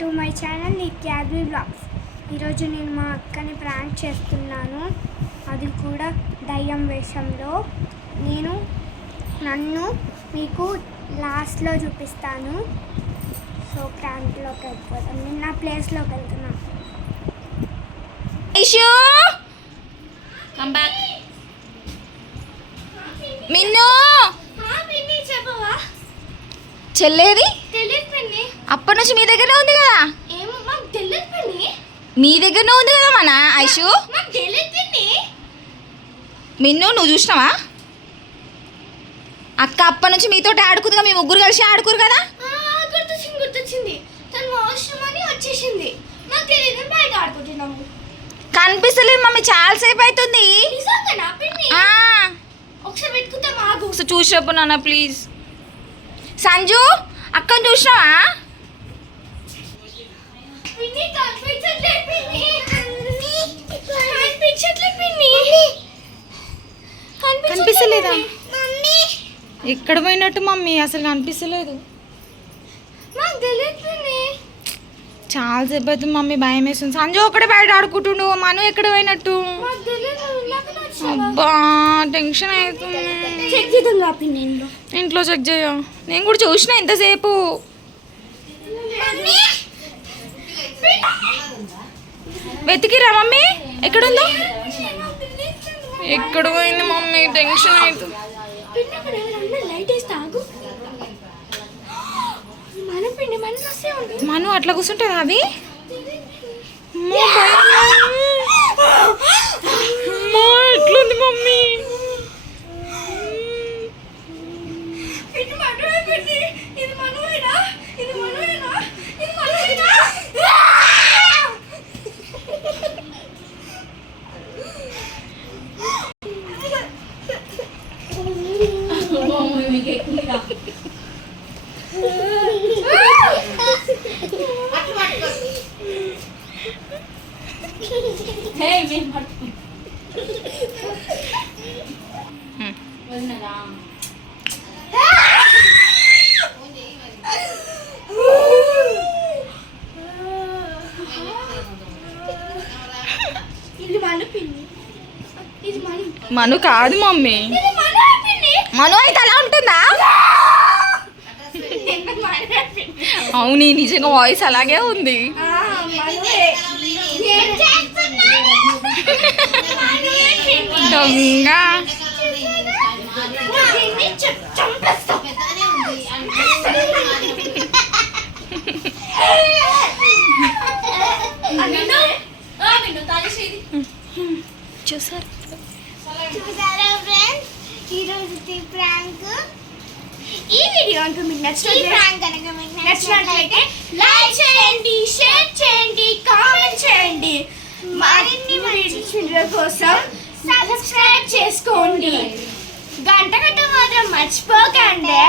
To my channel Nithyadri blogs. ఈరోజు నేను మా అక్కని ప్రాంక్ చేస్తున్నాను, అది కూడా దయ్యం వేషంలో. నన్ను మీకు లాస్ట్లో చూపిస్తాను. సో ప్రాంక్లోకి వెళ్ళిపోతాం. నేను నా ప్లేస్లోకి వెళ్తున్నాను. మిన్ను చెల్లేది అప్పటి నుంచి మీ దగ్గరనే ఉంది కదా. మీ దగ్గరనే ఉంది కదా మన ఐషు. మిన్ను నువ్వు చూసినావా? అక్క అప్పటి నుంచి మీతో ఆడుకుందిగా, మీ ముగ్గురు కలిసి ఆడుకోరు కదా. కనిపిస్తలేదు మమ్మీ, చాలాసేపు అవుతుంది. చూసినప్పుడు నాన్న ప్లీజ్. సంజు అక్కని చూసినావా? కనిపిస్తలేదా? ఎక్కడ పోయినట్టు మమ్మీ, అసలు కనిపిస్తలేదు. చాలాసేపు అవుతుంది మమ్మీ, భయం వేస్తుంది. సంజు ఒకటే బయట ఆడుకుంటుండు, మను ఎక్కడ పోయినట్టు. అబ్బా టెన్షన్ అవుతుంది. ఇంట్లో చెక్ చేయ, నేను కూడా చూసిన ఇంతసేపు. వెతికిరా మమ్మీ? ఎక్కడుందో? ఎక్కడ పోయింది మమ్మీ, టెన్షన్ అవుతుంది. మను అట్లా కూర్చుంటుంది అది. ఎట్లుంది మమ్మీ? మను కాదు మమ్మీ, మను అయితే అలా ఉంటుందా? అవును, నిజంగా వాయిస్ అలాగే ఉంది. దొంగ చూసారా ఫ్రెండ్స్, ఈరోజు ప్రాంక్. ఈ వీడియో అంటూ మీకు నచ్చినట్లయితే లైక్ చేయండి, షేర్ చేయండి, కామెంట్ చేయండి. మరిన్ని వీడియోల కోసం సబ్స్క్రైబ్ చేసుకోండి. గంట మాత్రం మర్చిపోకండి.